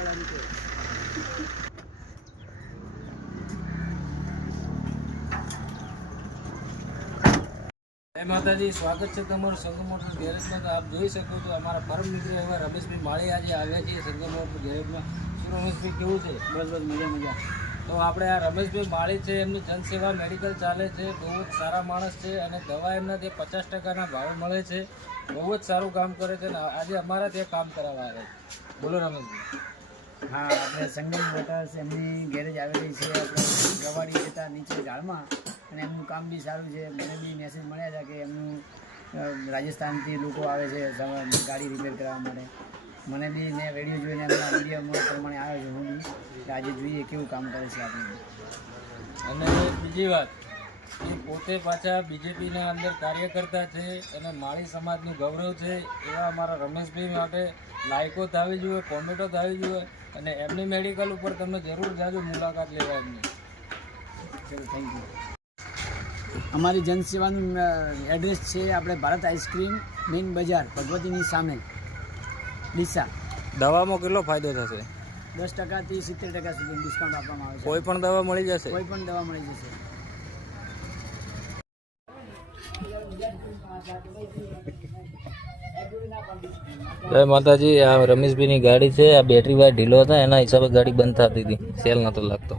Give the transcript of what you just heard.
જય માતાજી, સ્વાગત છે તમારું સંગમ મોટર ગેરેજમાં. તો આપ જોઈ શકો છો અમારા પરમ મિત્ર એવા રમેશભાઈ માળી આજે આવ્યા છીએ સંગમ મોટર ગેરેજમાં. શું રમેશભાઈ કેવું છે? બસ મજા. તો આપણે આ રમેશભાઈ માળી છે, એમનું જનસેવા મેડિકલ ચાલે છે, બહુ જ સારા માણસ છે અને દવા એમના ત્યાં 50% ભાવે મળે છે. બહુ જ સારું કામ કરે છે અને આજે અમારા ત્યાં કામ કરાવવા આવે છે. બોલો રમેશભાઈ. હા, આપણે સંગમ મોટર્સ એમની ગેરેજ આવેલી છે આપણે ગવાડી જતા નીચે ઝાડમાં, અને એમનું કામ બી સારું છે. મને બી મેસેજ મળ્યા હતા કે એમનું રાજસ્થાનથી લોકો આવે છે ગાડી રિપેર કરવા માટે. મને બી મેં વિડીયો જોઈને એમના વિડીયો પ્રમાણે આવ્યો છું હું બી, કે આજે જોઈએ કેવું કામ કરે છે આપણે. અને બીજી વાત, એ પોતે પાછા બીજેપીના અંદર કાર્યકર્તા છે અને માળી સમાજનું ગૌરવ છે. એવા અમારા રમેશભાઈ માટે લાઇકો થવી જોઈએ, કોમેન્ટો થવી જોઈએ અને એમની મેડિકલ ઉપર તમે જરૂર જાજો મુલાકાત લેવા એમની. ચલો, થેન્ક યુ. અમારી જનસેવાનું એડ્રેસ છે આપણે ભારત આઈસ્ક્રીમ મેઇન બજાર ભગવતીની સામે ડીસા. દવામાં કેટલો ફાયદો થશે? 10%થી 70% સુધી ડિસ્કાઉન્ટ આપવામાં આવે છે. કોઈ પણ દવા મળી જશે? કોઈ પણ દવા મળી જશે. જય માતાજી. આ રમેશભાઈની ગાડી છે. આ બેટરી વાય ઢીલો હતા એના હિસાબે ગાડી બંધ થતી હતી, સેલ નતો લાગતો.